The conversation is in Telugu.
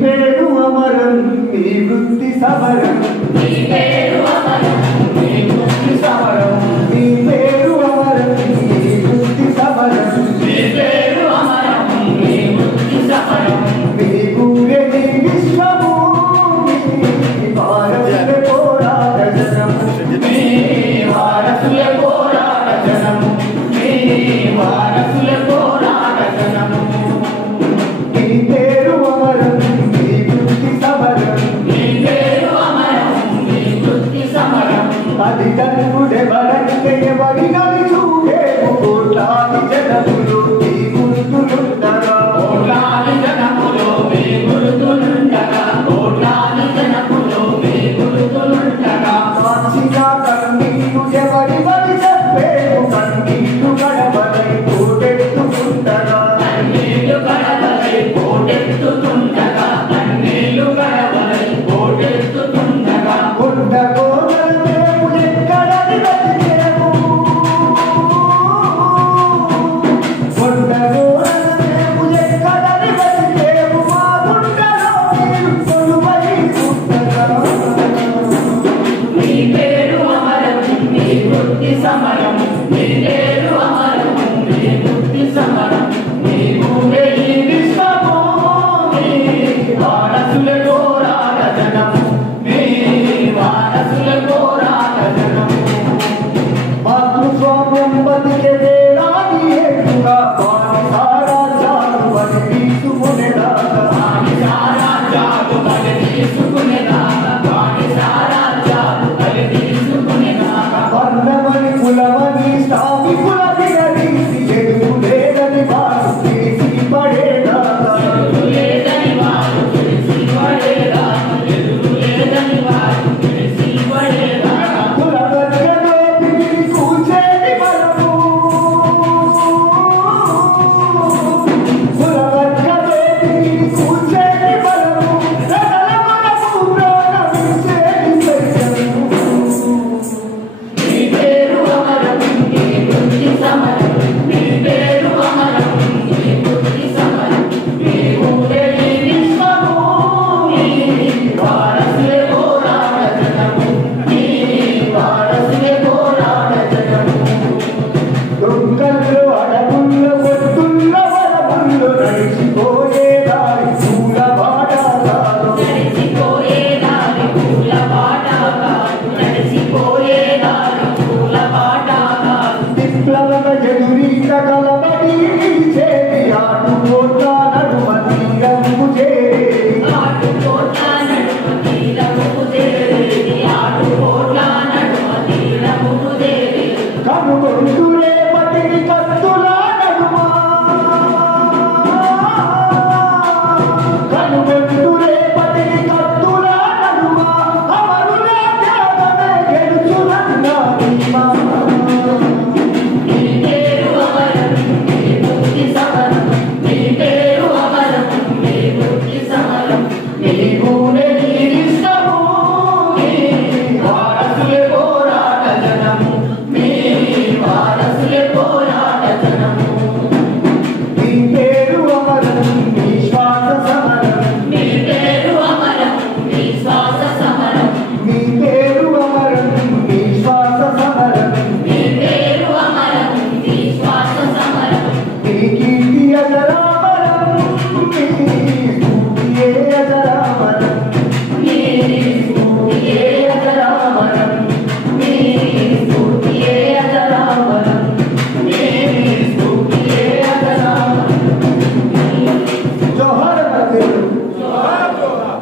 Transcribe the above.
పేరు అమరం మీ వృత్తి సమరం మీ పేరు అమరం మీ వృత్తి సమరం మీ పేరు అమరం మీ వృత్తి సమరం మీ పేరు అమరం మీ వృత్తి సమరం మీ గురే విశ్వభూమి భారతుల పోరాట జనము మీ వారసుల పోరాట జనము మీ వారసుల పోరాట జనము మీ పేరు అమరం మీ వృత్తి సమరం మీ పేరు అమరం మీ వృత్తి సమరం అది కనుడెవరంటే ఎవరినని చూడేము కోట్లాది జనములు మీ గుర్తులుండగా కోట్లాది జనములు మీ గుర్తులుండగా కోట్లాది జనములు మీ గుర్తులుండగా కాంచిన కన్నీరు ఎవరి వరి చెప్పేము కన్నీరు గడవలై కోటెత్తుకుండగా కన్నీరు గడవలై కోటెత్తుకుండగా కన్నీరు గడవలై కోటెత్తుకుండగా కొండగోడలు మేము ఎక్కడని వెతికేము కొండగోడలు మేము ఎక్కడని వెతికేము మా గుండెలో మీరు కొలువై ఉండగా మీ పేరు అమరం మీ వృత్తి సమరం మీ పేరు అమరం మీ వృత్తి సమరం మీ ఊరే ఈ విశ్వభూమి వారసుల పోరాట జనము మీ వారసుల పోరాట జనము మాతృస్వామ్యం బతికే వేళాది ఏటుగా బానిసారాజ్యాలు బలి తీసుకునేదాకా బానిసారాజ్యాలు బలి తీసుకునేదాకా బానిసారాజ్యాలు బలి తీసుకునేదాకా వర్ణమని కులమని శ్రామికుల విడదీసి ఎదురు లేదని వారు తెలిసి పడేదాకా ఎదురు లేదని వారు తెలిసి పడేదాకా ఎదురు లేదని వారు తెలిసి పడేదాకా కులవర్గలో పిలిచి కూర్చేది మనము కులవర్గలో పిలిచి కూర్చేది మనము రగల మనము ప్రాణమిచ్చేది సైన్యము మీ పేరు అమరం మీ వృత్తి సమరం మీ పేరు అమరం మీ వృత్తి సమరం మీ ఊరే ఈ విశ్వభూమి వారసుల పోరాట జనము మీ వారసుల పోరాట జనము దొంగల్లో అడవుల్లో పొత్తుల్లో వరముల్లో నడిచిపోయే దారి పూల బాట కాదు నడిచిపోయే దారి పూల బాట కాదు నడిచిపోయే దారి పూల బాట కాదు విప్లవక ఎదురీత కలబడి నిలిచేది ఆటుపోట్ల నడుమ తీరము చేరి ఆటుపోట్ల నడుమ తీరము చేరి ఆటుపోట్ల నడుమ తీరము చేరి కనుగొందులే పతిని కత్తుల నడుమ కనుగొందులే పతిని కత్తుల నడుమ అమరుల త్యాగమే గెలుచునన్నా ధీమా మీ పేరు అమరం మీ వృత్తి సమరం మీ పేరు అమరం మీ వృత్తి సమరం మీ ఊరే